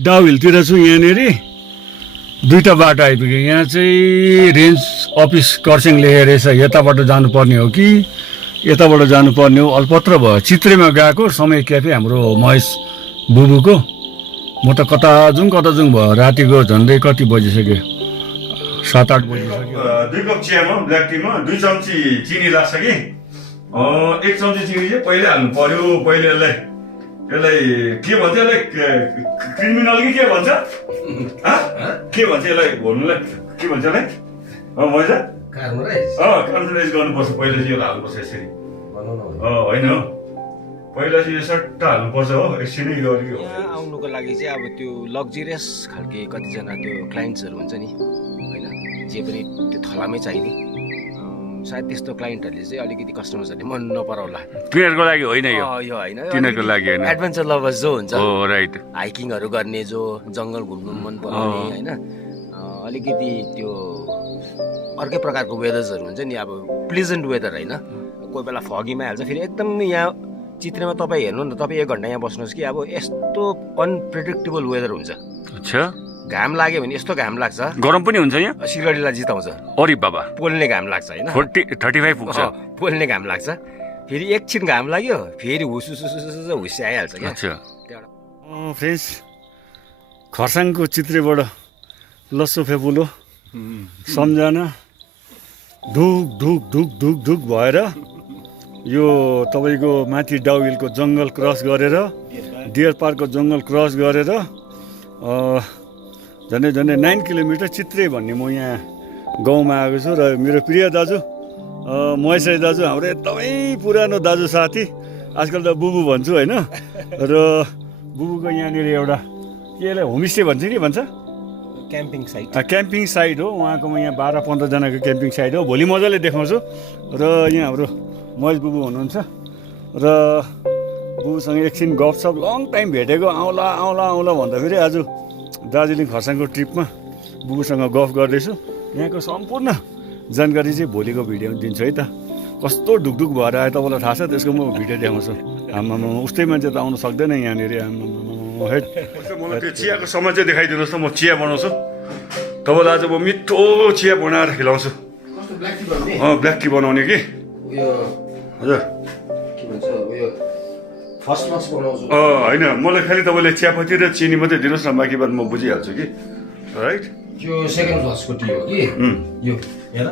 डाउहिलतिर छु यहाँनिर दुईटा बाटो आइपुग्यो यहाँ चाहिँ रेन्ज अफिस खरसाङ लेखेको रहेछ यताबाट जानुपर्ने हो कि यताबाट जानुपर्ने हो अलपत्र भयो चित्रेमा गएको समय क्याफे हाम्रो महेश बुबुको म त कता जाउँ भयो रातिको झन्डै कति बजिसक्यो 7-8 बजिसक्यो 2 कप चियामा ब्ल्याक टीमा 2 चम्ची चिनी लाग्छ कि 1 चम्ची चिनी चाहिँ पहिले हाल्नु पर्यो पहिले यसलाई के भन्छ यसलाई क्रिमिनल कि के भन्छ के भन्छ यसलाई भन्नुलाई के भन्छ यसलाई मजा कार्मराइज गर्नुपर्छ पहिले चाहिँ यसलाई हाल्नुपर्छ यसरी होइन हो पहिला चाहिँ यो सट्टा हाल्नुपर्छ हो एकछिनै यो अलिक यहाँ आउनुको लागि चाहिँ अब त्यो लग्जरियस खालके कतिजना त्यो क्लाइन्ट्सहरू हुन्छ नि होइन जे पनि त्यो थलामै चाहिने सायद त्यस्तो क्लाइन्टहरूले चाहिँ अलिकति कस्टमर्सहरूले मन नपराउला तिनीहरूको लागि होइन यो होइन तिनीहरूको लागि होइन एडभेन्चर लभर्स जो हुन्छ राइट हाइकिङहरू गर्ने जो जङ्गल घुम्नु मन पराउने होइन अलिकति त्यो अर्कै प्रकारको वेदर्सहरू हुन्छ नि अब प्लिजेन्ट वेदर होइन कोही बेला फगीमा हाल्छ फेरि एकदम यहाँ चित्रेमा तपाईँ हेर्नु न तपाईँ 1 घन्टा यहाँ बस्नुहोस् कि अब यस्तो अनप्रेडिक्टेबल वेदर हुन्छ अच्छा घाम लाग्यो भने यस्तो घाम लाग्छ गरम पनि हुन्छ यहाँ सिलगढीलाई जिताउँछ अरे बाबा पोल्ने घाम लाग्छ होइन 35 पुग्छ पोल्ने घाम लाग्छ फेरि एकछिन घाम लाग्यो फेरि हुस्से आइहाल्छ क्या अच्छा फ्रेन्ड्स खरसाङको चित्रेबाट लस्सो फेपुलो सम्झना ढुक भएर यो तपाईँको माथि डाउहिलको जङ्गल क्रस गरेर डियर पार्कको जङ्गल क्रस गरेर झन्डै 9 किलोमिटर चित्रे भन्ने म यहाँ गाउँमा आएको छु र मेरो प्रिय दाजु महेश दाजु हाम्रो एकदमै पुरानो दाजु साथी आजकल त बुबु भन्छु होइन र बुबुको यहाँनिर एउटा केलाई होमस्टे भन्छ के भन्छ क्याम्पिङ साइट हो उहाँकोमा यहाँ 12-15 जनाको क्याम्पिङ साइट हो भोलि मजाले देखाउँछु र यहाँ हाम्रो महेश बुबु हुनुहुन्छ र बुबुसँग एकछिन गफसप लङ टाइम भेटेको आउँला भन्दाखेरि आज दार्जिलिङ खरसाङको ट्रिपमा बुबुसँग गफ गर्दैछु यहाँको सम्पूर्ण जानकारी चाहिँ भोलिको भिडियोमा दिन्छु है त कस्तो ढुकढुक भएर आयो तपाईँलाई थाहा छ त्यसको म भिडियो देखाउँछु आमामा उस्तै मान्छे त आउनु सक्दैन यहाँनिर आमामा हेड मलाई त्यो चियाको समय चाहिँ देखाइदिनुहोस् न म चिया बनाउँछु तपाईँलाई आज म मिठो चिया बनाएर खिलाउँछु ब्ल्याक टी बनाउने कि हजुर होइन मलाई खालि तपाईँले चियापत्ती र चिनी मात्रै दिनुहोस् न बाँकी बात म बुझिहाल्छु कि राइट यो सेकेन्ड फ्लास्कको टी हो कि यो हेर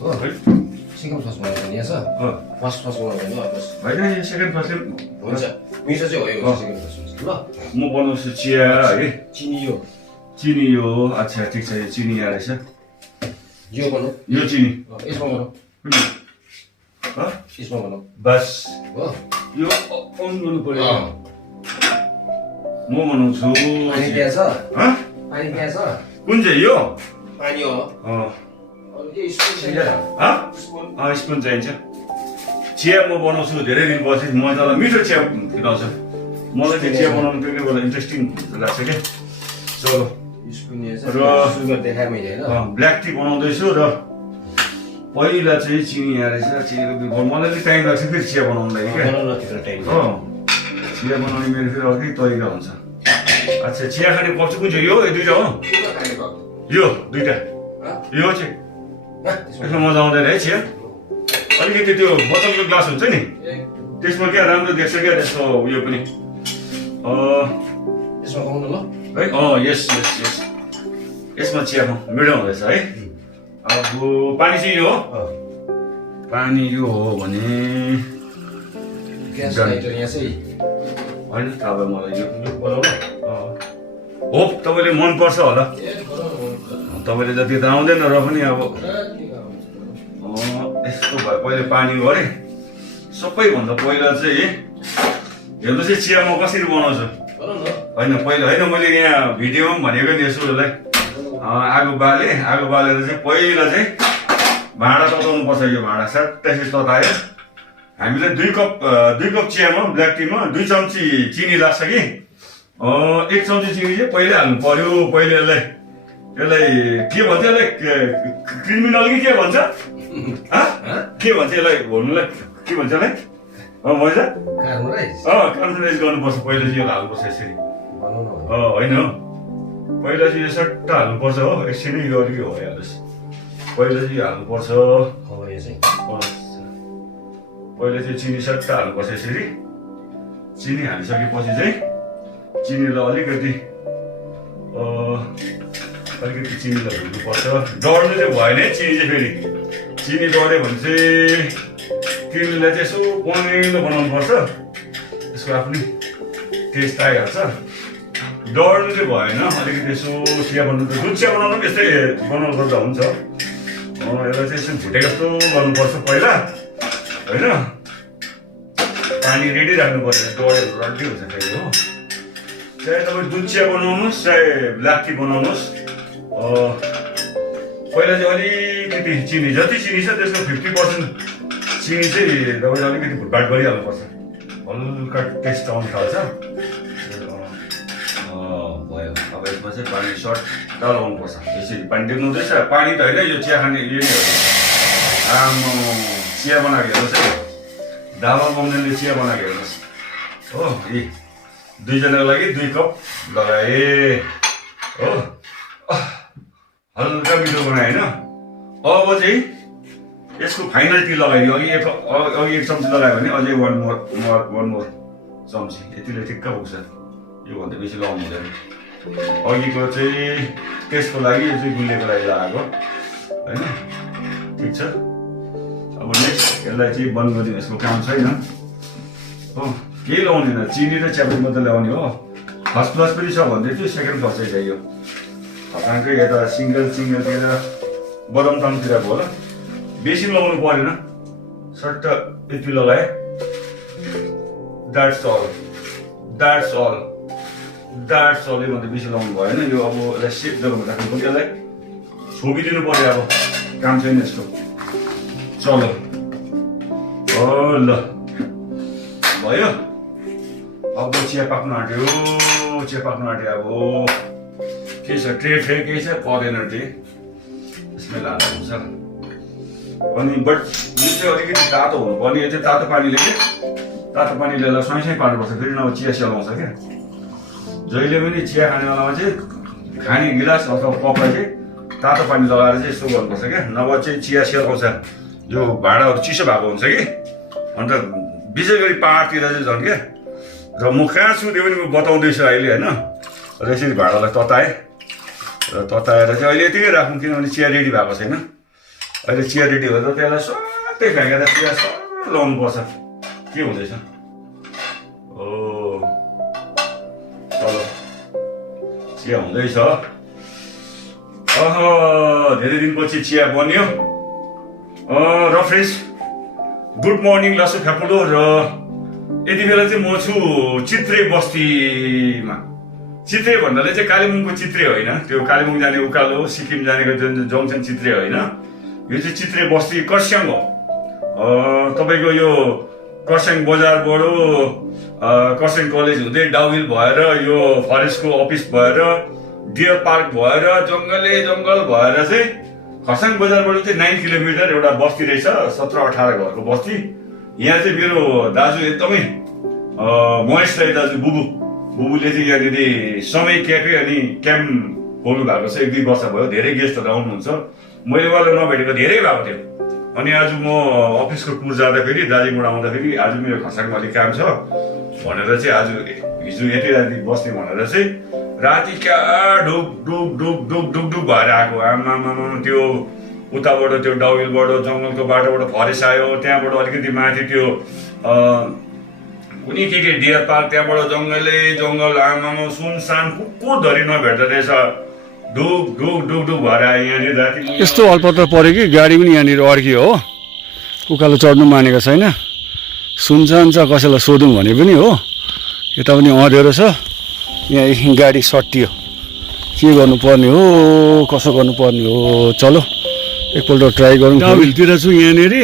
हो सेकेन्ड फ्लास बनाउनु यहाँ छ फर्स्ट फ्लास बनाउनु होइन यो सेकेन्ड फ्लास हुन्छ मिठो चाहिँ हो यो सेकेन्ड फ्लास हुन्छ ल म बनाउँछु चिया है चिनी यो अच्छा ठिक छ यो चिनी यहाँ रहेछ यो बनाऊ यो चिनी यसमा बनाऊ यसमा बनाऊ बस हो यो अन गर्नु पर्यो म बनाउँछु पानी त्यहाँ छ पानी त्यहाँ छ कुन चाहिँ यो पानी हो स्पुन चाहिन्छ चिया म बनाउँछु धेरै दिन पछि मजालाई मिठो चिया खिलाउँछु मलाई त्यो चिया बनाउनु त्यति बेला इन्ट्रेस्टिङ लाग्छ क्या चलो र ब्ल्याक टी बनाउँदैछु र पहिला चाहिँ चिनी यहाँ रहेछ चिनीको मलाई चाहिँ टाइम लाग्छ फेरि चिया बनाउनुलाई क्या हो चिया बनाउने मेरो फेरि अर्कै तरिका हुन्छ अच्छा चिया खाने कप चाहिँ कुन चाहिँ यो दुईटा हो यो दुईटा यो चाहिँ यसमा मजा आउँदैन है चिया अलिकति त्यो बोतलको ग्लास हुन्छ नि त्यसमा क्या राम्रो देख्छ क्या त्यसको उयो पनि है यस यसमा चिया मिठो हुँदैछ है अब पानी चाहिँ यो हो पानी यो हो भने होइन थाहा भयो मलाई यो होप तपाईँले मनपर्छ होला तपाईँले जति त आउँदैन र पनि अब यस्तो भयो पहिले पानी गरे सबैभन्दा पहिला चाहिँ हेर्नु चाहिँ चिया म कसरी बनाउँछु होइन पहिला होइन मैले यहाँ भिडियोमा पनि भनेको नि यसो उसलाई आगो बालेर चाहिँ पहिला चाहिँ भाँडा तताउनु पर्छ यो भाँडा त्यसपछि ततायो हामीले 2 कप चियामा ब्ल्याक टीमा 2 चम्ची चिनी लाग्छ कि 1 चम्ची चिनी चाहिँ पहिले हाल्नु पर्यो पहिले यसलाई के भन्छ यसलाई क्रिमिनल कि के भन्छ के भन्छ यसलाई भन्नुलाई के भन्छ यसलाई मजा कार्मराइज गर्नुपर्छ पहिले चाहिँ यसलाई हाल्नुपर्छ यसरी होइन पहिला चाहिँ यो सट्टा हाल्नुपर्छ हो एकछिन यो अलिकति भइहाल्नुहोस् पहिला चाहिँ यो हाल्नुपर्छ पहिला चाहिँ चिनी सट्टा हाल्नुपर्छ यसरी चिनी हालिसकेपछि चाहिँ चिनीलाई अलिकति चिनीलाई भुल्नुपर्छ डढ्नु चाहिँ भएन है चिनी चाहिँ फेरि चिनी डढ्यो भने चाहिँ चिनीलाई चाहिँ यसो पहेँलो बनाउनुपर्छ यसको आफ्नै टेस्ट आइहाल्छ डढ्नु चाहिँ भएन अलिकति यसो चिया बनाउनु त दुध चिया बनाउनु पनि यस्तै बनाउनु पर्दा हुन्छ यसलाई चाहिँ यसो भुटेको जस्तो गर्नुपर्छ पहिला होइन पानी रेडी राख्नु पर्छ डढेर रड्डी हुन्छ फेरि हो चाहे तपाईँ दुध चिया बनाउनुहोस् चाहे ब्ल्याक टी बनाउनुहोस् पहिला चाहिँ अलिकति चिनी जति चिनी छ त्यसको 50% चिनी चाहिँ तपाईँले अलिकति भुटभाट गरिहाल्नुपर्छ हल्का टेस्ट आउनु थाल्छ भयो अब यसमा चाहिँ पानी सर्ट लगाउनुपर्छ यसरी पानी देख्नुहुँदैछ पानी त होइन यो चिया खाने यो नै हो आमा चिया बनाएको हेर्नुहोस् है दावा बम्नेले चिया बनाएको हेर्नुहोस् हो यी दुईजनाको लागि 2 कप लगाए हो हल्का मिठो बनाए होइन अब चाहिँ यसको फाइनल टी लगाइदियो अघि एक चम्ची लगायो भने अझै वान मोर चम्ची यतिले ठिक्क पुग्छ योभन्दा बेसी लगाउनु हुँदैन अघिको चाहिँ टेस्टको लागि यो चाहिँ गुलिएको लागि लगाएको होइन ठिक छ अब नेक्स्ट यसलाई चाहिँ बन्द गरिदिनु यसको काम छैन हो केही लगाउँदैन चिनी र चियापत्ती मात्रै ल्याउने हो फर्स्ट क्लास पनि छ भन्दै थियो सेकेन्ड क्लास चाहिँ चाहियो खटाङकै यता सिङ्गलतिर बदमतामतिर होला बेसी लगाउनु परेन सट्ट यति लगाए द्याट्स अल भन्दा बेसी लगाउनु भएन यो अब यसलाई सेप जग्गामा राख्नु पर्यो यसलाई छोपिदिनु पर्यो अब काम छैन यसको चलो ल भयो अब चिया पाक्नु आँट्यो अब के छ ट्रे केही छ पर्दैन ट्रे यसमै लाँदा हुन्छ अनि बट यो चाहिँ अलिकति तातो हुनुपर्ने यो चाहिँ तातो पानीले यसलाई स्वाइँ पार्नुपर्छ फेरि नभए चिया सेलाउँछ क्या जहिले पनि चिया खानेवालामा चाहिँ खाने गिलास अथवा कपलाई चाहिँ तातो पानी लगाएर चाहिँ यस्तो गर्नुपर्छ क्या नभए चाहिँ चिया सेलाउँछ यो भाँडाहरू चिसो भएको हुन्छ कि अन्त विशेष गरी पाहाडतिर चाहिँ झन् क्या र म कहाँ छु त्यो पनि म बताउँदैछु अहिले होइन र यसरी भाँडालाई तताएँ र तताएर चाहिँ अहिले यतिकै राख्नु किनभने चिया रेडी भएको छैन अहिले चिया रेडी भएर त्यसलाई स्वाटै फ्याँकेर चिया सर लाउनुपर्छ के हुँदैछ ओ चलो चिया हुँदैछ धेरै दिनपछि चिया बन्यो र फ्रेन्ड्स गुड मर्निङ लसु फ्यापुलो र यति बेला चाहिँ म छु चित्रे बस्तीमा चित्रे भन्नाले चाहिँ कालेबुङको चित्रे होइन त्यो कालेबुङ जाने उकालो सिक्किम जानेको जुन जङ्सन चित्रे होइन यो चाहिँ चित्रे बस्ती कर्स्याङ हो तपाईँको यो कर्स्याङ बजारबाट कर्स्याङ कलेज हुँदै डाउहिल भएर यो फरेस्टको अफिस भएर डियर पार्क भएर जङ्गल भएर चाहिँ खरसाङ बजारबाट चाहिँ 9 किलोमिटर एउटा बस्ती रहेछ 17-18 घरको बस्ती यहाँ चाहिँ मेरो दाजु एकदमै महेश राई दाजु बुबुले चाहिँ यहाँनिर समय क्याफे अनि क्याम्प खोल्नु भएको छ 1-2 वर्ष भयो धेरै गेस्टहरू आउनुहुन्छ मैले उहाँलाई नभेटेको धेरै भएको थियो अनि आज म अफिसको टुर जाँदाखेरि दार्जिलिङबाट आउँदाखेरि आज मेरो खरसाङमा अलिक काम छ भनेर चाहिँ आज हिजो यति राति बस्ने भनेर चाहिँ राति क्या ढुक भएर आएको आमामा त्यो उताबाट त्यो डाउहिलबाट जङ्गलको बाटोबाट फरेस्ट आयो त्यहाँबाट अलिकति माथि त्यो कुनै के डियर पार्क त्यहाँबाट जङ्गल आमामा सुनसान कुकुरधरि नभेट्दो रहेछ ढुक भएर आयो यहाँनिर राति यस्तो अल्पत्र पऱ्यो कि गाडी पनि यहाँनिर अड्कियो हो उकालो चढ्नु मानेको छैन सुनसान छ कसैलाई सोधौँ भने पनि हो यता पनि अँध्यारो छ यहाँ गाडी सट्टियो के गर्नुपर्ने हो कसो गर्नुपर्ने हो चलो एकपल्ट ट्राई गरौँ डाउहिलतिर छु यहाँनिर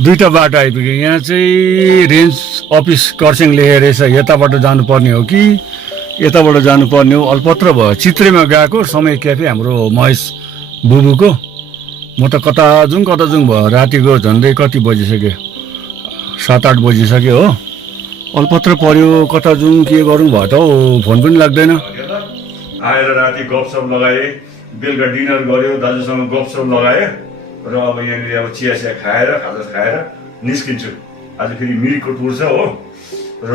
2टा बाटो आइपुग्यो यहाँ चाहिँ रेन्ज अफिस कर्सियङ लेखेको रहेछ यताबाट जानुपर्ने हो कि यताबाट जानुपर्ने हो अल्पत्र भयो चित्रेमा गएको समय क्याफे हाम्रो महेश बुबुको म त कता जाउँ भयो रातिको झन्डै कति बजिसक्यो 7-8 बजिसक्यो हो अलपत्र पर्यो कता जाउँ के गरौँ भयो त हौ फोन पनि लाग्दैन आएर राति गफसप लगाएँ बेलुका डिनर गऱ्यो दाजुसँग गफसप लगाएँ र अब यहाँनिर अब चिया खाएर खाजा खाएर निस्किन्छु आज फेरि मिरिकको टुर छ हो र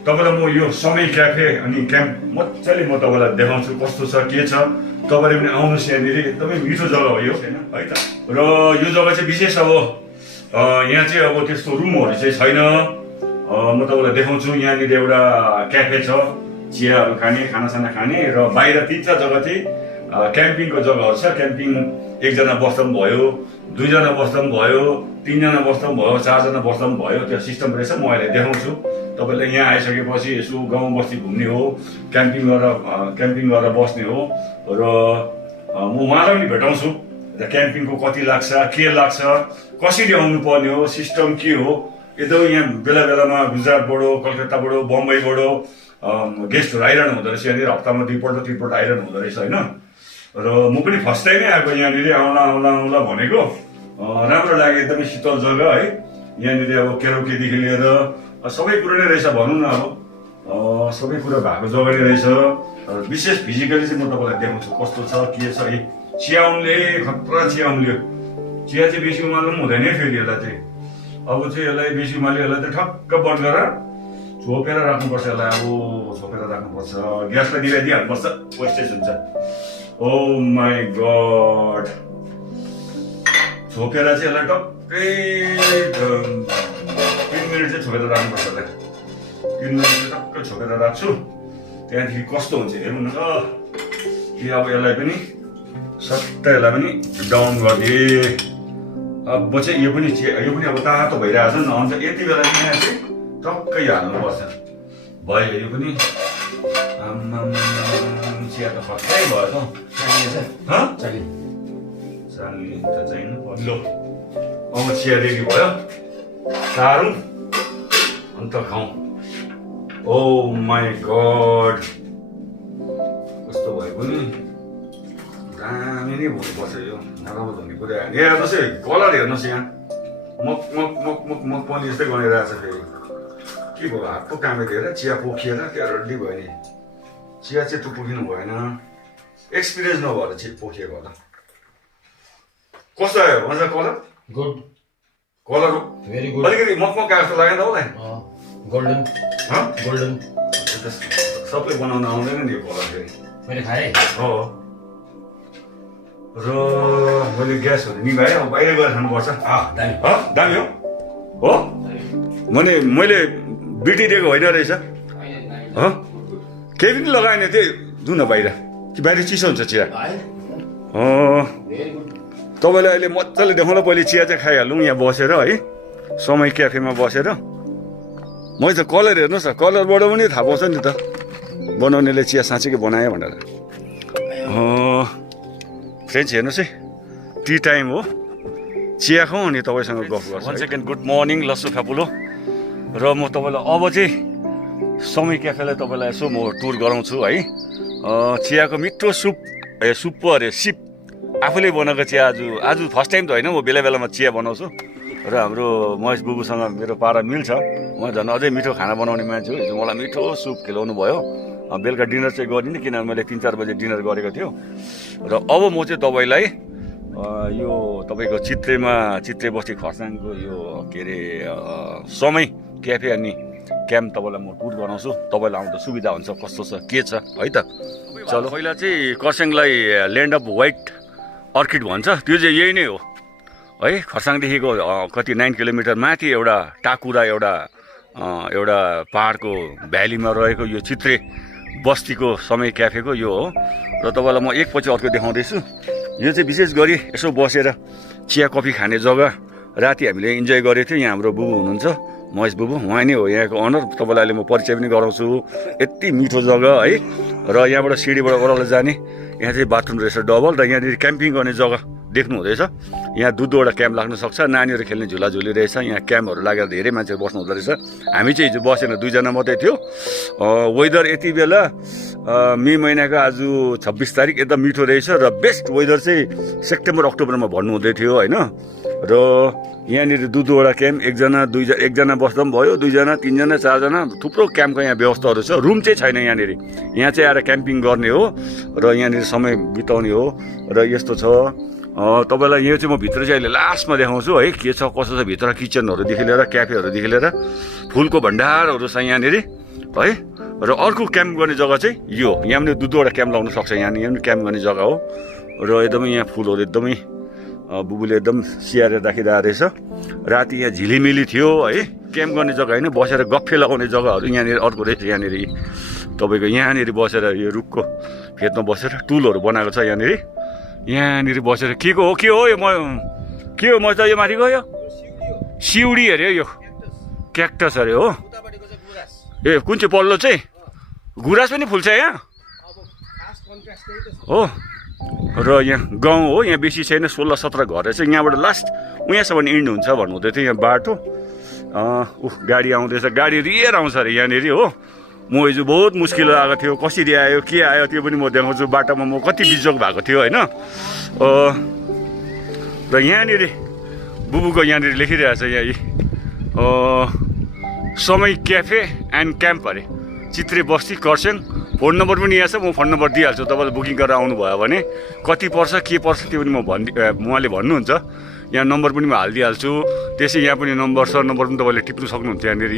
तपाईँलाई म यो समय क्याफे अनि क्याम्प मजाले म तपाईँलाई देखाउँछु कस्तो छ के छ तपाईँले पनि आउनुहोस् यहाँनिर एकदमै मिठो जग्गा हो यो होइन है त र यो जग्गा चाहिँ विशेष अब यहाँ चाहिँ अब त्यस्तो रुमहरू चाहिँ छैन म तपाईँलाई देखाउँछु यहाँनिर एउटा क्याफे छ चियाहरू खाने खानासाना खाने र बाहिर 3-4 जग्गा चाहिँ क्याम्पिङको जग्गाहरू छ क्याम्पिङ एकजना बस्दा पनि भयो 2 जना बस्दा पनि भयो 3 जना बस्दा पनि भयो 4 जना बस्दा पनि भयो त्यो सिस्टम रहेछ म अहिले देखाउँछु तपाईँले यहाँ आइसकेपछि यसो गाउँ बस्ती घुम्ने हो क्याम्पिङ गरेर बस्ने हो र म उहाँलाई पनि भेटाउँछु क्याम्पिङको कति लाग्छ के लाग्छ कसरी आउनु पर्ने हो सिस्टम के हो एकदमै यहाँ बेला बेलामा गुजरातबाट कलकत्ताबाट बम्बईबाट गेस्टहरू आइरहनु हुँदो रहेछ यहाँनिर हप्तामा 2 पल्ट 3 पल्ट आइरहनु हुँदो रहेछ होइन र म पनि फर्स्ट टाइमै आएको यहाँनिर आउला भनेको राम्रो लाग्यो एकदमै शीतल जग्गा है यहाँनिर अब केरोकेदेखि लिएर सबै कुरो नै रहेछ भनौँ न अब सबै कुरो भएको जग्गा नै रहेछ विशेष फिजिकली चाहिँ म तपाईँलाई देखाउँछु कस्तो छ के छ है चिया उम्ले खतरा चिया उम्ल्यो चिया चाहिँ बेसी उमाल्नु पनि हुँदैन फेरि यसलाई चाहिँ अब चाहिँ यसलाई बेसी उमाल्यो यसलाई चाहिँ ठक्क बन्द गरेर छोपेर राख्नुपर्छ यसलाई अब छोपेर राख्नुपर्छ ग्यासलाई दिइहाल्नुपर्छ वेस्टेज हुन्छ ओ माई गड छोपेर चाहिँ यसलाई टक्कै 3 मिनट चाहिँ छोपेर राख्नुपर्छ यसलाई 3 मिनट चाहिँ टक्कै छोपेर राख्छु त्यहाँदेखि कस्तो हुन्छ हेरौँ न कि अब यसलाई पनि सट्ट यसलाई पनि डाउन गरिदिए अब चाहिँ यो पनि अब तातो भइरहेछ नि अन्त यति बेला चाहिँ यहाँ चाहिँ टक्कै हाल्नुपर्छ भयो यो पनि चिया त खत्रै भयो त चाली त चाहिनु ल अब चिया रेडी भयो सारौँ अन्त खाउँ ओ माई गड कस्तो भयो पनि दामी नै हुनुपर्छ यो नराम्रो हुने कुरा यहाँ हेर्नुहोस् है कलर हेर्नुहोस् यहाँ मक पनि यस्तै गनिरहेछ फेरि के भयो हातको कामै दिएर चिया पोखिएर त्यो रड्डी भयो नि चिया चाहिँ त्यो पोखिनु भएन एक्सपिरियन्स नभएर चाहिँ पोखिएको होला कस्तो आयो भन्छ colour good colour very good अलिकति मकमक जस्तो लाग्यो त होला गोल्डन सबले बनाउन आउँदैन नि यो कलर फेरि मैले खाएँ हो र मैले ग्यासहरू निभाएँ अब बाहिर गएर खानुपर्छ दामी हो मैले बिटी दिएको होइन रहेछ केही पनि लगाएन त्यही जाउँ न बाहिर कि बाहिर चिसो हुन्छ चिया तपाईँलाई अहिले मजाले देखाउन पहिले चिया चाहिँ खाइहालौँ यहाँ बसेर है समय क्याफेमा बसेर मैले त कलर हेर्नुहोस् न कलरबाट पनि थाहा पाउँछ नि त बनाउनेले चिया साँच्चीकै बनायो भनेर फ्रेन्ड्स हेर्नुहोस् है टी टाइम हो चिया खाउँ अनि तपाईँसँग गफ गर्छु 1 सेकेन्ड गुड मर्निङ लस्सु फापुलो र म तपाईँलाई अब चाहिँ समय क्याफेलाई तपाईँलाई यसो म टुर गराउँछु है चियाको मिठो सुप पो अरे सिप आफूले बनाएको चिया आज फर्स्ट टाइम त होइन म बेला बेलामा चिया बनाउँछु र हाम्रो महेश बुबुसँग मेरो पारा मिल्छ म झन् अझै मिठो खाना बनाउने मान्छे हो हिजो मलाई मिठो सुप खिलाउनु भयो बेलुका डिनर चाहिँ गरिनँ किनभने मैले 3-4 बजे डिनर गरेको थियो र अब म चाहिँ तपाईँलाई यो तपाईँको चित्रे बस्ती खरसाङको यो के अरे समय क्याफे अनि क्याम्प तपाईँलाई म टुर गराउँछु तपाईँलाई आउँदा सुविधा हुन्छ कस्तो छ के छ है त चलो पहिला चाहिँ खरसाङलाई ल्यान्ड अफ व्हाइट अर्किड भन्छ त्यो चाहिँ यही नै हो है खरसाङदेखिको कति 9 किलोमिटर माथि एउटा टाकुरा एउटा पहाडको भ्यालीमा रहेको यो चित्रे बस्तीको समय क्याफेको यो हो र तपाईँलाई म एकपछि अर्को देखाउँदैछु यो चाहिँ विशेष गरी यसो बसेर चिया कफी खाने जग्गा राति हामीले इन्जोय गरेको थियो यहाँ हाम्रो बुबु हुनुहुन्छ महेश बुबु उहाँ नै हो यहाँको अनर तपाईँलाई अहिले म परिचय पनि गराउँछु यति मिठो जग्गा है र यहाँबाट सिँढीबाट ओह्रालो जाने यहाँ चाहिँ बाथरुम रहेछ डबल र यहाँनिर क्याम्पिङ गर्ने जग्गा देख्नु हुँदैछ यहाँ 2-2वटा क्याम्प लाग्न सक्छ नानीहरू खेल्ने झुलाझुली रहेछ यहाँ क्याम्पहरू लागेर धेरै मान्छेहरू बस्नु हुँदो रहेछ हामी चाहिँ हिजो बसेन 2 जना मात्रै थियो वेदर यति बेला मे महिनाको आज 26 तारिक एकदम मिठो रहेछ र बेस्ट वेदर चाहिँ सेप्टेम्बर अक्टोबरमा भन्नु हुँदै थियो होइन र यहाँनिर 2-2वटा क्याम्प, एकजना बस्दा पनि भयो, 2जना 3जना 4जना थुप्रो क्याम्पको यहाँ व्यवस्थाहरू छ। रुम चाहिँ छैन यहाँनिर, यहाँ चाहिँ आएर क्याम्पिङ गर्ने हो र यहाँनिर समय बिताउने हो र यस्तो छ। तपाईँलाई यो चाहिँ म भित्र चाहिँ अहिले लास्टमा देखाउँछु है, के छ कसो छ भित्र, किचनहरूदेखि लिएर क्याफेहरूदेखि लिएर फुलको भण्डारहरू छ यहाँनिर है। र अर्को क्याम्प गर्ने जग्गा चाहिँ यो, यहाँ पनि 2-2वटा क्याम्प लाउनु सक्छ, यहाँ पनि क्याम्प गर्ने जग्गा हो र एकदमै यहाँ फुलहरू एकदमै बुबुले एकदम स्याहारेर राखिरहेको रहेछ। राति यहाँ झिलिमिली थियो है, क्याम्प गर्ने जग्गा होइन, बसेर गफ्फे लगाउने जग्गाहरू यहाँनिर अर्को रहेछ। यहाँनिर तपाईँको यहाँनिर बसेर यो रुखको फेदमा बसेर टुलहरू बनाएको छ यहाँनिर बसेर के हो यो म त यो माथि गयो सिउडी अरे यो क्याक्टस अरे हो। ए कुन चाहिँ पल्लो चाहिँ गुराँस पनि फुल्छ यहाँ हो। र यहाँ गाउँ हो, यहाँ बेसी छैन, 16-17 घर रहेछ। यहाँबाट लास्ट उहाँसम्म इन्ड हुन्छ भन्नुहुँदै थियो यहाँ बाटो। गाडी आउँदैछ, गाडी रिएर आउँछ अरे यहाँनिर हो। म हिजो बहुत मुस्किल आएको थियो, कसरी आयो के आयो त्यो पनि म देखाउँछु। बाटोमा म कति बिजोग भएको थियो होइन। र यहाँनिर बुबुको यहाँनिर लेखिरहेछ यहाँ समय क्याफे एन्ड क्याम्प अरे, चित्रे बस्ती खरसाङ। फोन नम्बर पनि यहाँ छ, म फोन नम्बर दिइहाल्छु। तपाईँले बुकिङ गरेर आउनुभयो भने कति पर्छ के पर्छ त्यो पनि उहाँले भन्नुहुन्छ। यहाँ नम्बर पनि म हालिदिइहाल्छु। त्यसै यहाँ पनि नम्बर छ, नम्बर पनि तपाईँले टिप्नु सक्नुहुन्छ यहाँनिर।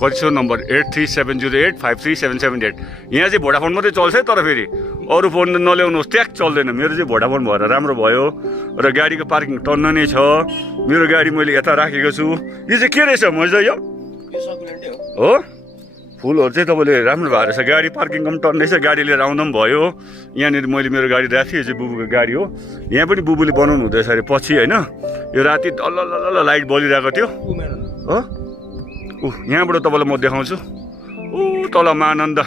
कति छ नम्बर 8370853778। यहाँ चाहिँ भोडाफोन मात्रै चल्छ है, तर फेरि अरू फोन नल्याउनुहोस्, ट्याक चल्दैन। मेरो चाहिँ भोडाफोन भएर राम्रो भयो र गाडीको पार्किङ टन्न नै छ। मेरो गाडी मैले यता राखेको छु। यो चाहिँ के रहेछ मजा यो हो, फुलहरू चाहिँ तपाईँले राम्रो भएको रहेछ। गाडी पार्किङको पनि टन्नै छ, गाडी लिएर आउँदा पनि भयो। यहाँनिर मैले मेरो गाडी राखेँ, यो चाहिँ बुबुको गाडी हो। यहाँ पनि बुबुले बनाउनु हुँदैछ अरे पछि होइन। यो राति डल्ल लाइट बलिरहेको थियो हो। यहाँबाट तपाईँलाई म देखाउँछु। तल महानन्द,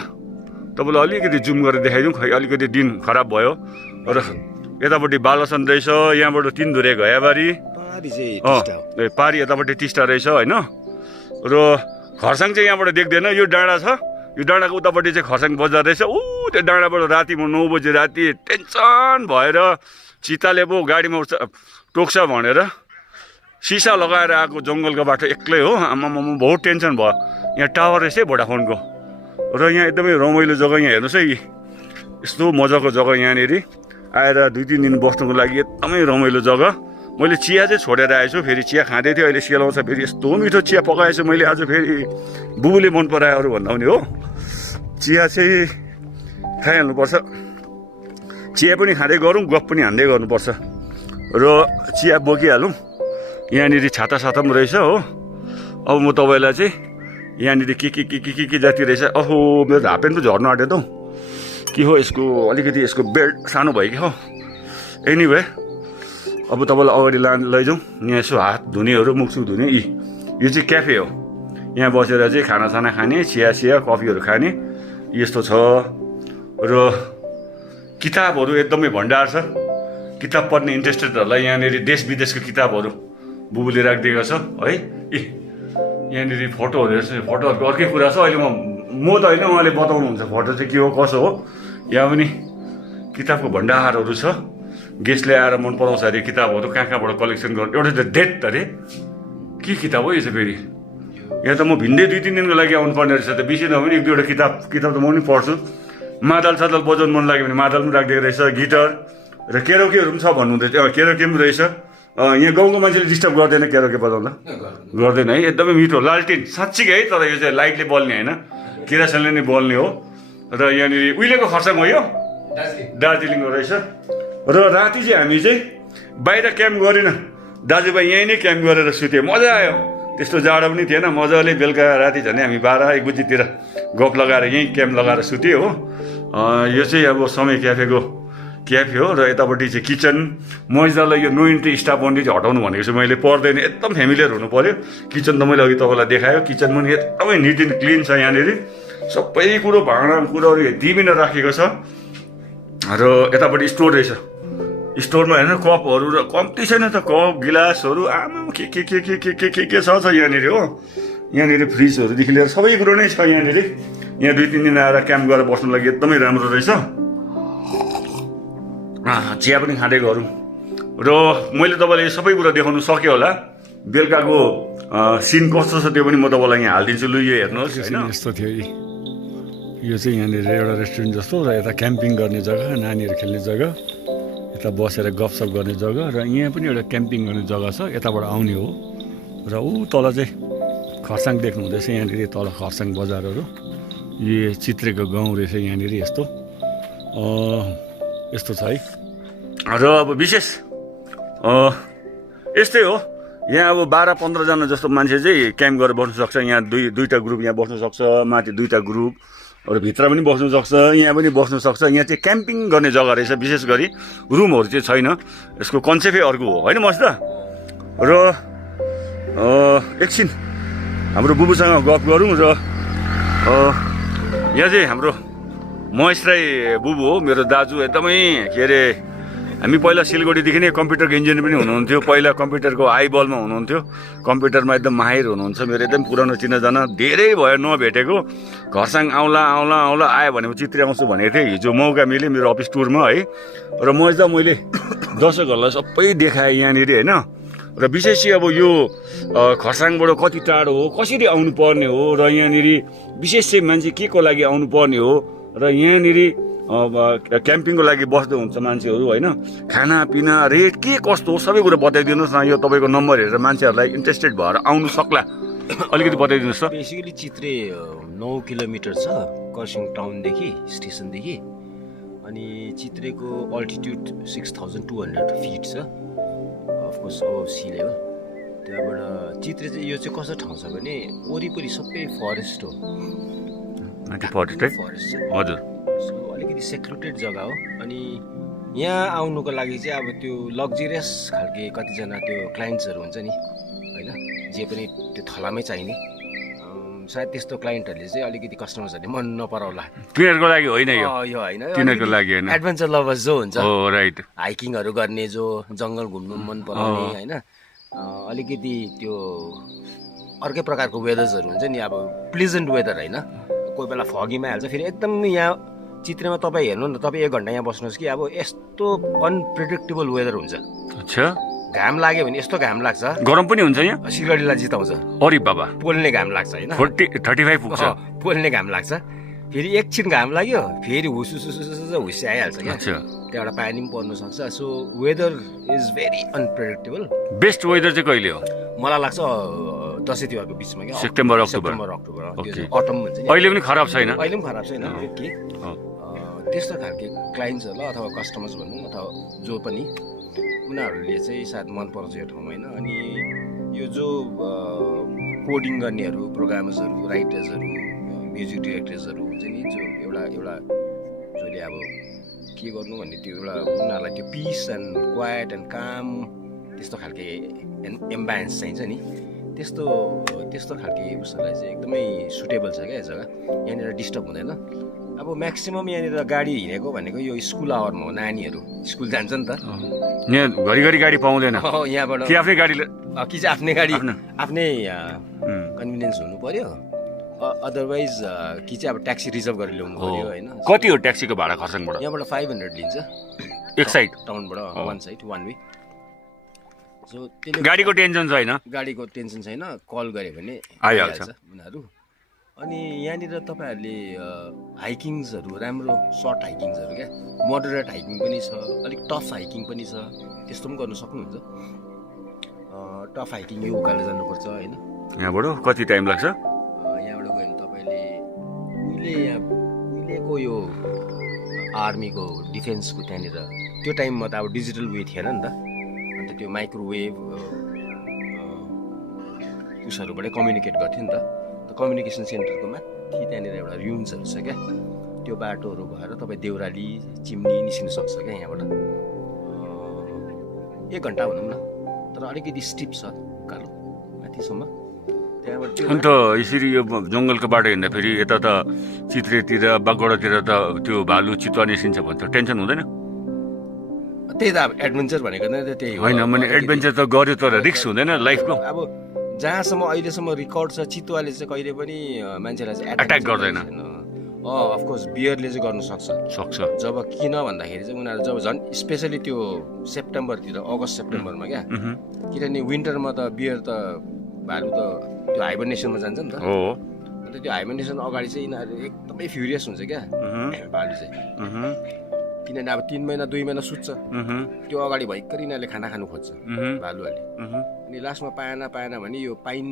तपाईँलाई अलिकति जुम गरेर देखाइदिउँ। खै अलिकति दिन खराब भयो र यतापट्टि बालसन रहेछ, यहाँबाट 3 धुरे गयाबारी, पारी यतापट्टि टिस्टा रहेछ होइन। र खरसाङ चाहिँ यहाँबाट देख्दैन, यो डाँडा छ, यो डाँडाको उतापट्टि चाहिँ खरसाङ बजार रहेछ। त्यो डाँडाबाट राति म 9 बजे राति टेन्सन भएर चिताले पो गाडीमा टोक्छ भनेर सिसा लगाएर आएको जङ्गलको बाटो एक्लै हो। आमामा बहुत टेन्सन भयो। यहाँ टावर रहेछ है भोडाफोनको र यहाँ एकदमै रमाइलो जग्गा। यहाँ हेर्नुहोस् है, यस्तो मजाको जग्गा यहाँनिर आएर 2-3 दिन बस्नुको लागि एकदमै रमाइलो जग्गा। मैले चिया चाहिँ छोडेर आएछु, फेरि चिया खाँदै थिएँ, अहिले सेलाउँछ। फेरि यस्तो मिठो चिया पकाएछु मैले आज, फेरि बुबुले मन परायो अरू भन्दा पनि हो। चिया चाहिँ खाइहाल्नुपर्छ, चिया पनि खाँदै गरौँ, गफ पनि हान्दै गर्नुपर्छ र चिया बोकिहालौँ। यहाँनिर छाता पनि रहेछ हो। अब म तपाईँलाई चाहिँ यहाँनिर के जाति रहेछ। अहो मेरो हाफप्यान्ट पो झर्नु आँट्यो त के हो, यसको अलिकति यसको बेल्ट सानो भयो कि हो। एनिवे अब तपाईँलाई अगाडि लैजाउँ। यहाँ यसो हात धुनेहरू, मुखसुख धुने। यो चाहिँ क्याफे हो, यहाँ बसेर चाहिँ खानासाना खाने, चिया कफीहरू खाने यस्तो छ। र किताबहरू एकदमै भण्डार छ। किताब पढ्ने इन्ट्रेस्टेडहरूलाई यहाँनिर देश विदेशको किताबहरू बुबुले राखिदिएको छ है। यहाँनिर फोटोहरूको अर्कै कुरा छ। अहिले म त होइन, उहाँले बताउनुहुन्छ फोटो चाहिँ के हो कसो हो। यहाँ पनि किताबको भण्डारहरू छ। गेस्टले आएर मन पराउँछ अरे किताबहरू, कहाँबाट कलेक्सन गर्नु। एउटा चाहिँ डेट अरे के किताब हो यो चाहिँ फेरि। यहाँ त म भिन्दै 2-3 दिनको लागि आउनुपर्ने रहेछ त। बेसी नभए पनि 1-2वटा किताब त म पनि पढ्छु। मादल सादल बजाउनु मन लाग्यो भने मादल पनि राखिदिएको रहेछ, गिटार र केरोकेहरू पनि छ भन्नुहुँदै थियो। केरोके पनि रहेछ। यहाँ गाउँको मान्छेले डिस्टर्ब गर्दैन केरोके बजाउँदा, गर्दैन है। एकदमै मिठो लालटिन साँच्चीकै है, तर यो चाहिँ लाइटले बल्ने होइन, किरासनले नै बल्ने हो। र यहाँनिर उहिलेको खरसाङ हो, यो दार्जिलिङको रहेछ। र राति चाहिँ हामी चाहिँ बाहिर क्याम्प गरेन, दाजुभाइ यहीँ नै क्याम्प गरेर सुत्यो। मजा आयो, त्यस्तो जाडो पनि थिएन। मजाले बेलुका राति झन् हामी 12-1 बजीतिर गफ लगाएर यहीँ क्याम्प लगाएर सुत्यो हो। यो चाहिँ अब समय क्याफे हो। र यतापट्टि चाहिँ किचन। मजालाई यो नो इन्ट्री स्टाफ अन्ली चाहिँ हटाउनु भनेको छु मैले, पर्दैन, एकदम फ्यामिलियर हुनु पर्यो। किचन त मैले अघि तपाईँलाई देखायो, किचन पनि एकदमै निट एन्ड क्लिन छ। यहाँनिर सबै कुरो भाँडा कुरोहरू दिबिन राखेको छ। र यतापट्टि स्टोर रहेछ। स्टोरमा हेर्नु कपहरू र कम्ती छैन त, कप गिलासहरू आमा के छ यहाँनिर हो। यहाँनिर फ्रिजहरूदेखि लिएर सबै कुरो नै छ यहाँनिर। यहाँ 2-3 दिन आएर क्याम्प गरेर बस्नु लागि एकदमै राम्रो रहेछ। चिया पनि खाँदै गरौँ। र मैले तपाईँलाई सबै कुरा देखाउनु सक्यो होला बेलुकाको सिन कस्तो छ त्यो पनि म तपाईँलाई यहाँ हालिदिन्छु लु यो हेर्नुहोस् होइन यस्तो थियो यो चाहिँ यहाँनिर एउटा रेस्टुरेन्ट जस्तो र यता क्याम्पिङ गर्ने जग्गा नानीहरू खेल्ने जग्गा यता बसेर गफसप गर्ने जग्गा र यहाँ पनि एउटा क्याम्पिङ गर्ने जग्गा छ यताबाट आउने हो र ऊ तल चाहिँ खरसाङ देख्नु हुँदैछ यहाँनिर तल खरसाङ बजारहरू यो चित्रेको गाउँ रहेछ यहाँनिर यस्तो यस्तो छ है र अब विशेष यस्तै हो यहाँ अब 12-15 जना जस्तो मान्छे चाहिँ क्याम्प गरेर बस्नु सक्छ यहाँ दुईटा ग्रुप यहाँ बस्नु सक्छ माथि दुईटा ग्रुप र भित्र पनि बस्नु सक्छ यहाँ पनि बस्नु सक्छ यहाँ चाहिँ क्याम्पिङ गर्ने जग्गा रहेछ विशेष गरी रुमहरू चाहिँ छैन यसको कन्सेप्टै अर्को हो होइन मस्त र एकछिन हाम्रो बुबुसँग गफ गरौँ र यहाँ चाहिँ हाम्रो महेश राई बुबु हो मेरो दाजु एकदमै के अरे हामी पहिला सिलगढीदेखि नै कम्प्युटरको इन्जिनियर पनि हुनुहुन्थ्यो पहिला कम्प्युटरको आइबलमा हुनुहुन्थ्यो कम्प्युटरमा एकदम माहिर हुनुहुन्छ मेरो एकदम पुरानो चिनाजाना धेरै भयो नभेटेको खरसाङ आउँला आउँला आउँला आयो भनेपछि चित्रे आउँछु भनेको थिएँ हिजो मौका मिल्यो मेरो अफिस टुरमा है र मैले दर्शकहरूलाई सबै देखाएँ यहाँनिर होइन र विशेष चाहिँ अब यो खरसाङबाट कति टाढो हो कसरी आउनु पर्ने हो र यहाँनिर विशेष चाहिँ मान्छे के को लागि आउनु पर्ने हो र यहाँनिर क्याम्पिङको लागि बस्दै हुन्छ मान्छेहरू होइन खानापिना रेट के कस्तो हो सबै कुरा बताइदिनुहोस् न यो तपाईँको नम्बर हेरेर मान्छेहरूलाई इन्ट्रेस्टेड भएर आउनु सक्ला अलिकति बताइदिनुहोस् त बेसिकली चित्रे 9 किलोमिटर छ खरसाङ टाउनदेखि स्टेसनदेखि अनि चित्रेको अल्टिट्युड 6200 फिट छ अफकोर्स अब सी लेभल त्यहाँबाट चित्रे चाहिँ यो चाहिँ कस्तो ठाउँ छ भने वरिपरि सबै फरेस्ट हो फरेस्ट हजुर सो अलिकति सेक्लुटेड जग्गा हो अनि यहाँ आउनुको लागि चाहिँ अब त्यो लग्जरियस खालके कतिजना त्यो क्लाइन्ट्सहरू हुन्छ नि होइन जे पनि त्यो थलामै चाहिने सायद त्यस्तो क्लाइन्टहरूले चाहिँ अलिकति कस्टमर्सहरूले मन नपराउला तिनीहरूको लागि होइन यो होइन तिनीहरूको लागि होइन एडभेन्चर लभर्स जो हुन्छ राइट हाइकिङहरू गर्ने जो जङ्गल घुम्नु मन पराउने होइन अलिकति त्यो अर्कै प्रकारको वेदर्सहरू हुन्छ नि अब प्लिजेन्ट वेदर होइन कोही बेला फगीमा हाल्छ फेरि एकदम यहाँ चित्रेमा तपाईँ हेर्नु न तपाईँ 1 घन्टा यहाँ बस्नुहोस् कि अब यस्तो अनप्रेडिक्टेबल वेदर हुन्छ अच्छा घाम लाग्यो भने यस्तो घाम लाग्छ गरम पनि हुन्छ यहाँ सिलगढीलाई जिताउँछ अरे बाबा पोल्ने घाम लाग्छ होइन 35 पुग्छ पोल्ने घाम लाग्छ फेरि एकछिन घाम लाग्यो फेरि हुस्से आइहाल्छ क्या त्यहाँबाट पानी पनि पर्नु सक्छ so weather is very unpredictable best weather चाहिँ कहिले हो मलाई लाग्छ दसैँ तिहारको बिचमा क्या सेप्टेम्बर अक्टोबर अटम भन्छ अहिले पनि खराब छैन अहिले पनि खराब छैन के त्यस्तो खालके क्लाइन्ट्सहरूलाई अथवा कस्टमर्स भनौँ अथवा जो पनि उनीहरूले चाहिँ सायद मन पराउँछ यो ठाउँ होइन अनि यो जो कोडिङ गर्नेहरू प्रोग्रामर्सहरू राइटर्सहरू म्युजिक डिरेक्टर्सहरू हुन्छ नि जो एउटा जसले अब के गर्नु भन्ने त्यो एउटा उनीहरूलाई त्यो पिस एन्ड क्वाइट एन्ड काम त्यस्तो खालके एम्बायन्स चाहिन्छ नि त्यस्तो खालके उसहरूलाई चाहिँ एकदमै सुटेबल छ क्या जग्गा यहाँनिर डिस्टर्ब हुँदैन अब म्याक्सिमम् यहाँनिर गाडी हिँडेको भनेको यो स्कुल आवरमा हो नानीहरू स्कुल जान्छ नि त यहाँ घरिघरि गाडी पाउँदैन यहाँबाट कि आफ्नै गाडी कि चाहिँ आफ्नै गाडी आफ्नै कन्भिनियन्स हुनु पर्यो अदरवाइज कि चाहिँ अब ट्याक्सी रिजर्भ गरेर ल्याउनु पर्यो होइन कति हो ट्याक्सीको भाडा खरसाङबाट यहाँबाट 500 लिन्छ एक साइड टाउनबाट one side one way so गाडीको टेन्सन छैन गाडीको टेन्सन छैन कल गऱ्यो भने आइहाल्छ उनीहरू अनि यहाँनिर तपाईँहरूले हाइकिङ्सहरू राम्रो सर्ट हाइकिङ्सहरू क्या मोडरेट हाइकिङ पनि छ अलिक टफ हाइकिङ पनि छ त्यस्तो पनि गर्न सक्नुहुन्छ टफ हाइकिङ यो उकालो जानुपर्छ होइन यहाँबाट कति टाइम लाग्छ यहाँबाट गयो भने तपाईँले उहिलेको यो आर्मीको डिफेन्सको त्यहाँनिर त्यो टाइममा त अब डिजिटल वे थिएन नि त अन्त त्यो माइक्रोवेभ उसहरूबाटै कम्युनिकेट गर्थ्यो नि त कम्युनिकेसन सेन्टरको माथि त्यहाँनिर एउटा रुम्सहरू छ क्या त्यो बाटोहरू भएर तपाईँ देउराली चिम्नी निस्किन सक्छ क्या यहाँबाट 1 घन्टा भनौँ न तर अलिकति स्टिप छ उकालो माथिसम्म त्यहाँबाट अन्त यसरी यो जङ्गलको बाटो हिँड्दाखेरि यता त चित्रेतिर बागगडातिर त त्यो भालु चितुवा निस्किन्छ भन्छ टेन्सन हुँदैन त्यही त अब एडभेन्चर भनेको नै त्यही होइन मैले एडभेन्चर त गर्यो तर रिस्क हुँदैन लाइफको अब जहाँसम्म अहिलेसम्म रेकर्ड छ चितुवाले चाहिँ कहिले पनि मान्छेलाई चाहिँ अट्याक गर्दैन अफकोर्स बियरले चाहिँ गर्नु सक्छ जब किन भन्दाखेरि चाहिँ उनीहरू जब झन् स्पेसली त्यो सेप्टेम्बरतिर अगस्त सेप्टेम्बरमा क्या किनभने विन्टरमा त बियर त भालु त त्यो हाइबरनेसनमा जान्छ नि त हो अन्त त्यो हाइबरनेसन अगाडि चाहिँ यिनीहरू एकदमै फ्युरियस हुन्छ क्या भालु चाहिँ किनभने अब 3 महिना 2 महिना सुत्छ त्यो अगाडि भयङ्कर यिनीहरूले खाना खानु खोज्छ भालुहरूले अनि लास्टमा पाएन भने यो पाइन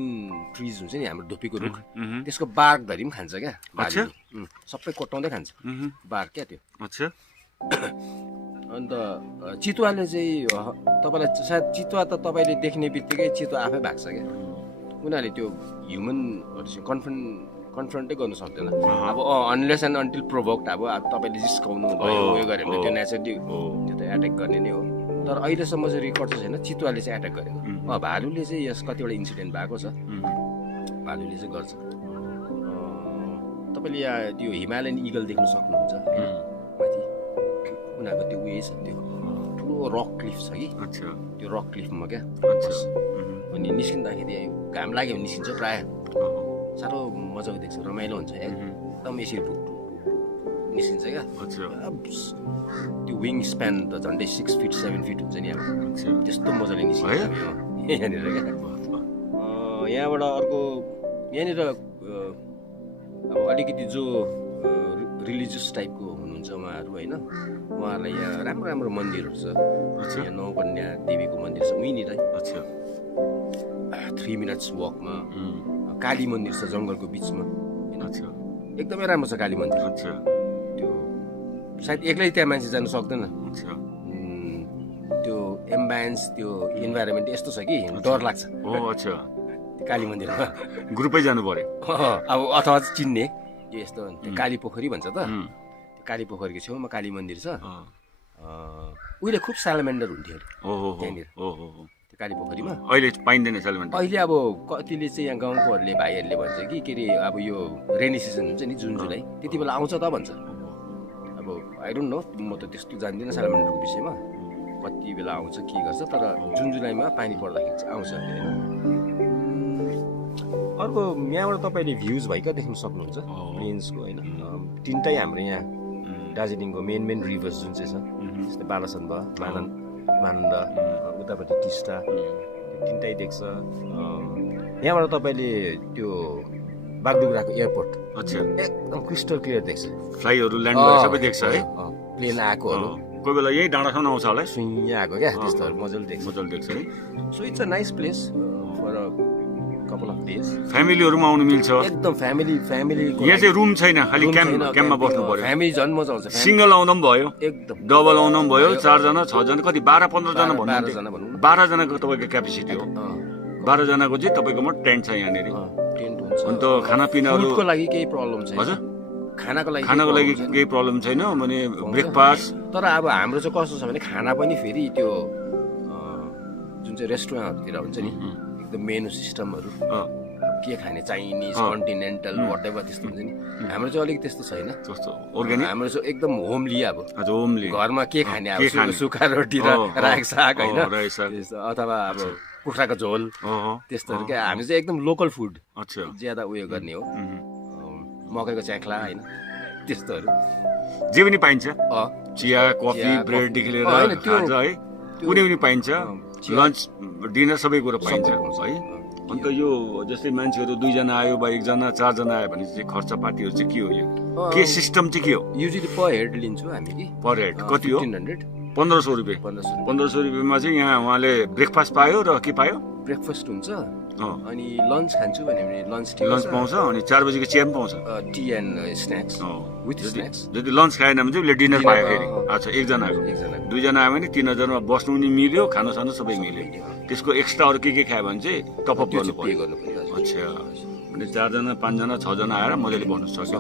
ट्रिज हुन्छ नि हाम्रो धुपीको रुख त्यसको बार्कधरि पनि खान्छ क्या भालुले सबै कोट्याउँदै खान्छ बार्क क्या त्यो अच्छा अन्त चितुवाले चाहिँ तपाईँलाई सायद चितुवा त तपाईँले देख्ने बित्तिकै चितुवा आफै भाग्छ क्या उनीहरूले त्यो ह्युमनहरूसँग कन्फ्रन्टै गर्नु सक्दैन अब अनलेस एन्ड अन्टिल प्रोभोक्ड अब तपाईँले जिस्काउनु भयो उयो गऱ्यो भने त्यो नेचरली त्यो त एट्याक गर्ने नै हो तर अहिलेसम्म चाहिँ रेकर्ड चाहिँ छैन चितुवाले चाहिँ एट्याक गरेको भालुले चाहिँ यस कतिवटा इन्सिडेन्ट भएको छ भालुले चाहिँ गर्छ तपाईँले यहाँ त्यो हिमालयन इगल देख्न सक्नुहुन्छ माथि उनीहरूको त्यो उयो छ त्यो ठुलो रक क्लिफ छ कि त्यो रक क्लिफमा क्या अनि निस्किँदाखेरि घाम लाग्यो भने निस्किन्छ प्रायः साह्रो मजाको देख्छ रमाइलो हुन्छ एकदम यसरी निस्किन्छ क्या त्यो विङ स्प्यान त झन्डै 6 फिट 7 फिट हुन्छ नि अब त्यस्तो मजाले निस्किन्छ यहाँनिर क्या यहाँबाट अर्को यहाँनिर अब अलिकति जो रिलिजियस टाइपको हुनुहुन्छ उहाँहरू होइन उहाँहरूलाई यहाँ राम्रो राम्रो मन्दिरहरू छ यहाँ नौकन्या देवीको मन्दिर छ उहीँनिर 3 मिनट्स वकमा काली मन्दिर छ जङ्गलको बिचमा एकदमै राम्रो छ काली मन्दिर त्यो सायद एक्लै त्यहाँ मान्छे जानु सक्दैन त्यो एम्बायन्स त्यो इन्भाइरोमेन्ट यस्तो छ कि डर लाग्छ त्यो काली मन्दिरमा ग्रुपै जानु पर्यो अब अथवा चिन्ने यो यस्तो काली पोखरी भन्छ त काली पोखरीको छेउमा काली मन्दिर छ उहिले खुब सालमेन्डर हुन्थ्यो त्यहाँनिर काली पोखरीमा अहिले पाइँदैन सालमेन्डर अहिले अब कतिले चाहिँ यहाँ गाउँकोहरूले भाइहरूले भन्छ कि के अरे अब यो रेनी सिजन हुन्छ नि जुन जुलाई त्यति बेला आउँछ त भन्छ अब आई डोन्ट नो म त त्यस्तो जान्दिनँ सालमेन्डरको विषयमा कति बेला आउँछ के गर्छ तर जुन जुलाईमा पानी पर्दाखेरि चाहिँ आउँछ अर्को यहाँबाट तपाईँले भ्युज भइका देख्न सक्नुहुन्छ प्लेन्सको होइन तिनटै हाम्रो यहाँ दार्जिलिङको मेन रिभर्स जुन चाहिँ छ जस्तै बालासन भयो मानन्द उतापट्टि टिस्टा तिनटै देख्छ यहाँबाट तपाईँले त्यो बागडुग्राको एयरपोर्ट एकदम क्रिस्टल क्लियर देख्छ फ्लाइहरू ल्यान्ड गरेर सबै देख्छ है प्लेन आएकोहरू कोही बेला यही डाँडासम्म आउँछ होला सुइँ आएको क्या त्यस्तोहरू मजाले देख्छ है so it's a nice place for a couple of days फ्यामिलीहरूमा आउनु मिल्छ एकदम फ्यामिली यहाँ चाहिँ रुम छैन खालि क्याम्पमा बस्नु पर्यो फ्यामिली झन् मजा आउँछ सिंगल आउँदा पनि भयो एकदम डबल आउँदा पनि भयो 4 जना 6 जना कति 12-15 जना भन्नु 12 जनाको तपाईँको क्यापेसिटी हो 12 जनाको चाहिँ तपाईँकोमा टेन्ट छ यहाँनिर टेन्ट हुन्छ अन्त खानापिनाको लागि केही प्रब्लम छैन हजुर खानाको लागि केही प्रब्लम छैन भने ब्रेकफास्ट तर अब हाम्रो चाहिँ कस्तो छ भने खाना पनि फेरि त्यो जुन चाहिँ रेस्टुरेन्टहरूतिर हुन्छ नि एकदम मेनु सिस्टमहरू के खाने चाइनिज कन्टिनेन्टल वाटेभर त्यस्तो हुन्छ नि हाम्रो चाहिँ अलिक त्यस्तो छैन अर्ग्यानिक हाम्रो चाहिँ एकदम होमली अब होमली घरमा के खाने अब सुक्खा रोटी र रायोको साग होइन अथवा अब कुखुराको झोल त्यस्तोहरू क्या हामी चाहिँ एकदम लोकल फुड ज्यादा उयो गर्ने हो मकैको च्याख्ला होइन त्यस्तोहरू जे पनि पाइन्छ चिया कफी ब्रेडदेखि लिएर खाजा है कुनै पनि पाइन्छ लन्च डिनर सबै कुरो पाइन्छ है अन्त यो जस्तै मान्छेहरू 2 जना आयो बा 1 जना 4 जना आयो भने चाहिँ खर्चपातीहरू चाहिँ के हो यो के सिस्टम चाहिँ के हो युजुअली पर हेड लिन्छौँ हामी कि पर हेड कति हो 1500 रुपियाँ 1500 रुपियाँमा चाहिँ यहाँ उहाँले ब्रेकफास्ट पायो र के पायो ब्रेकफास्ट हुन्छ अनि लन्च खान्छु भने लन्च पाउँछ अनि 4 बजेको चिया पनि पाउँछ T and snacks with snacks यदि लन्च खाएन भने चाहिँ डिनर पायो फेरि अच्छा 1 जनाको 2 जना आयो भने 3000 मा बस्नु नि मिल्यो खानु सानो सबै मिल्यो त्यसको एक्स्ट्रा अरू के खायो भने चाहिँ टपअप गर्नु पर्यो अच्छा अनि 4 जना 5 जना 6 जना आएर मजाले बस्नु सक्छ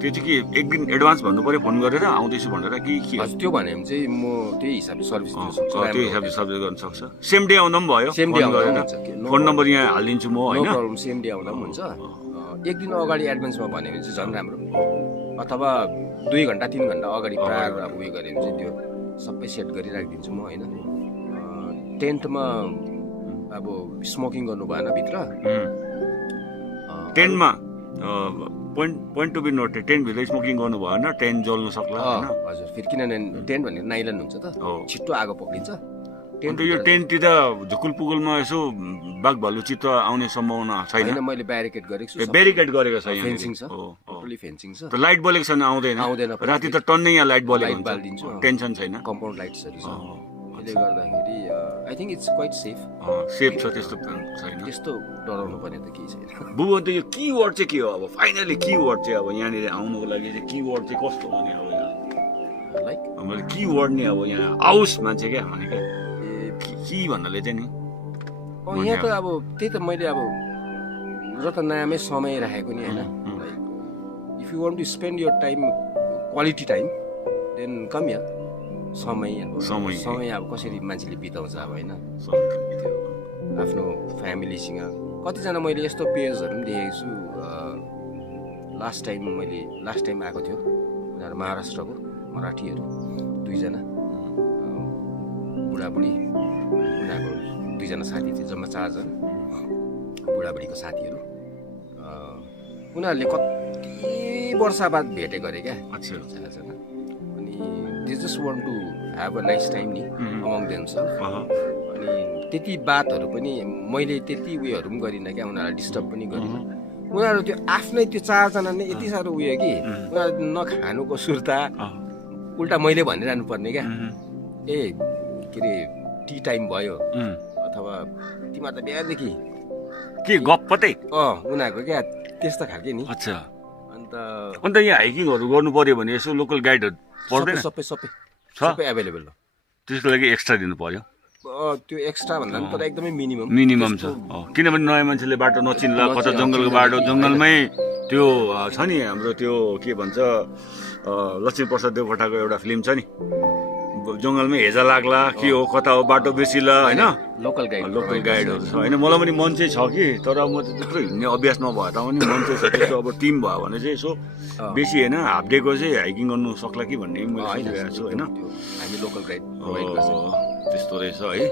त्यो चाहिँ के एक दिन एडभान्स भन्नु पर्यो फोन गरेर आउँदैछु भनेर कि त्यो भने चाहिँ म त्यही हिसाबले सर्भिस दिन सक्छु त्यो हिसाबले सर्भिस गर्न सक्छ सेम डे आउँदा पनि भयो सेम डे आउँदा फोन नम्बर यहाँ हालिदिन्छु म हैन नो प्रब्लम सेम डे आउँदा पनि हुन्छ एक दिन अगाडि एडभान्समा भन्यो भने चाहिँ झन् राम्रो अथवा 2 घण्टा 3 घण्टा अगाडि प्रायर अब उयो गऱ्यो भने चाहिँ त्यो सबै सेट गरिराखिदिन्छु म हैन टेन्टमा अब स्मोकिङ गर्नु भएन भित्र टेन्टमा point to be noted, tent भित्र स्मोकिङ गर्नु भएन, टेन्ट जल्नु सक्ला होइन। हजुर फेरि किनभने टेन्ट भनेको नाइलन हुन्छ त, हो। छिट्टो आगो पक्रिन्छ। अन्त यो टेन्टतिर झुकुल पुकुलमा यसो बाघ भालु चित्त आउने सम्भावना छैन? होइन, मैले ब्यारिकेड गरेको छु, ब्यारिकेड गरेको छ यहाँ, फेन्सिङ छ, हो। टोटली फेन्सिङ छ। त लाइट बलेको छैन, आउँदैन आउँदैन। राति त टन्नै यहाँ लाइट बलेको लाइट बालिदिन्छु, हुन्छ, टेन्सन छैन। कम्पाउन्ड लाइट्सहरू छ, त्यसले गर्दाखेरि I think it's quite safe. Safe छ, त्यस्तो छैन। त्यस्तो डराउनु पर्ने त केही छैन। बुबु अन्त यो किवर्ड चाहिँ के हो अब फाइनली? किवर्ड चाहिँ अब यहाँनिर आउनुको लागि चाहिँ किवर्ड चाहिँ कस्तो हो नि अब यहाँ? लाइक मैले किवर्ड नि अब यहाँ आओस् मान्छे क्या भनेको के भन्नाले चाहिँ नि यहाँ त अब त्यही त मैले अब र त नामै समय राखेको नि होइन। Like if you want to spend your time quality time then come here. समय अब कसरी मान्छेले बिताउँछ अब होइन, त्यो आफ्नो फ्यामिलीसँग। कतिजना मैले यस्तो पेजहरू पनि देखेको छु, लास्ट टाइम आएको थियो उनीहरू महाराष्ट्रको मराठीहरू 2 जना बुढाबुढी, उनीहरूको 2 जना साथी थिए, जम्मा 4 जना बुढाबुढीको साथीहरू। उनीहरूले कति वर्ष बाद भेटेको अरे क्या, 4 जना। अनि they just want to have a nice time नि अमङ देमसेल्फ। अनि त्यति बातहरू पनि मैले त्यति उयोहरू पनि गरिनँ क्या, उनीहरूलाई डिस्टर्ब पनि गरिनँ। उनीहरू त्यो आफ्नै त्यो 4 जना नै यति साह्रो उयो कि उनीहरू नखानुको सुर्ता उल्टा मैले भनिरहनु पर्ने क्या, ए के अरे टी टाइम भयो अथवा तिमीहरू त बिहादेखि के गफ पत्तै उनीहरूको क्या त्यस्तो खालके नि। अच्छा। अन्त यहाँ हाइकिङहरू गर्नु पर्यो भने यसो लोकल गाइडहरू पर्दैन? सबै एभाइलेबल हो। त्यसको लागि एक्स्ट्रा दिनु पर्यो? त्यो एक्स्ट्रा भन्दा पनि तर एकदमै मिनिमम छ, किनभने नयाँ मान्छेले बाटो नचिन्ला, कता जङ्गलको बाटो, जङ्गलमै त्यो छ नि हाम्रो त्यो के भन्छ लक्ष्मीप्रसाद देवकोटाको एउटा फिल्म छ नि, जङ्गलमै हेजा लाग्ला के हो कता हो बाटो बिर्सिला होइन। लोकल गाइडहरू छ होइन। मलाई पनि मन चाहिँ छ कि, तर म त्यत्रो हिँड्ने अभ्यास नभए तापनि मन चाहिँ छ त्यस्तो। अब टिम भयो भने चाहिँ यसो बेसी होइन हाफ डेको चाहिँ हाइकिङ गर्नु सक्ला कि भन्ने मैले सोचिरहेको छु होइन। हामी लोकल गाइड त्यस्तो रहेछ है।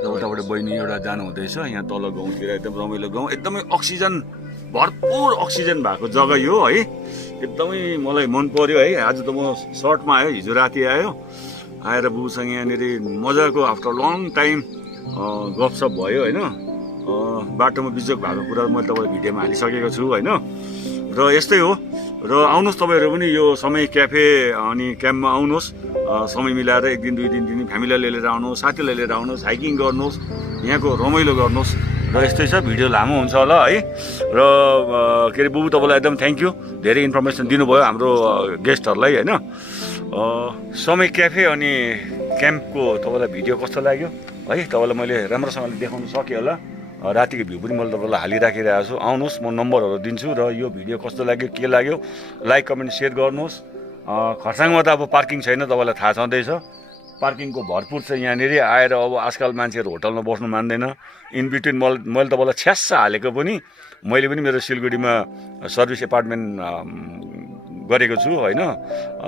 उताबाट बहिनी एउटा जानु हुँदैछ, यहाँ तल गाउँतिर एकदम रमाइलो गाउँ, एकदमै अक्सिजन भरपुर अक्सिजन भएको जग्गा यो है। एकदमै मलाई मन पर्यो है। आज त म सर्टमा आयो, हिजो राति आएर बुबुसँग यहाँनिर मजाको आफ्टर लङ टाइम गफसप भयो होइन। बाटोमा बिजोग भएको कुरा मैले तपाईँलाई भिडियोमा हालिसकेको छु होइन। र यस्तै हो। र आउनुहोस् तपाईँहरू पनि यो समय क्याफे अनि क्याम्पमा आउनुहोस्, समय मिलाएर 1 दिन 2 दिन फ्यामिलीलाई लिएर आउनुहोस्, साथीलाई लिएर आउनुहोस्, हाइकिङ गर्नुहोस्, यहाँको रमाइलो गर्नुहोस्। र यस्तै छ, भिडियो लामो हुन्छ होला है। र के अरे बुबु तपाईँलाई एकदम थ्याङ्क यू, धेरै इन्फर्मेसन दिनुभयो हाम्रो गेस्टहरूलाई होइन। समय क्याफे अनि क्याम्पको तपाईँलाई भिडियो कस्तो लाग्यो है? तपाईँलाई मैले राम्रोसँगले देखाउन सकेँ होला। रातिको भ्यू पनि मैले तपाईँलाई हालिराखिरहेको छु। आउनुहोस्, म नम्बरहरू दिन्छु र यो भिडियो कस्तो लाग्यो के लाग्यो लाइक कमेन्ट सेयर गर्नुहोस्। खरसाङमा त अब पार्किङ छैन, तपाईँलाई थाहा छँदैछ। पार्किङको भरपुर छ यहाँनिर। आएर अब आजकल मान्छेहरू होटलमा बस्नु मान्दैन। इन बिट्विन मैले तपाईँलाई छ्यास्स हालेको पनि, मैले पनि मेरो सिलगढीमा सर्भिस एपार्टमेन्ट गरेको छु होइन।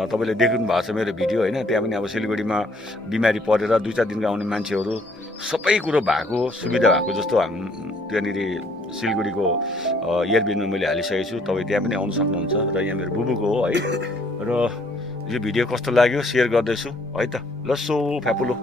तपाईँले देख्नु भएको छ मेरो भिडियो होइन। त्यहाँ पनि अब सिलगढीमा बिमारी परेर 2-4 दिनका आउने मान्छेहरू सबै कुरो भएको सुविधा भएको जस्तो त्यहाँनिर सिलगढीको एयरबिएनमा मैले हालिसकेको छु। तपाईँ त्यहाँ पनि आउनु सक्नुहुन्छ। र यहाँ मेरो बुबुको हो है। र यो भिडियो कस्तो लाग्यो सेयर गर्दैछु है त। ल सो फ्यापुलो।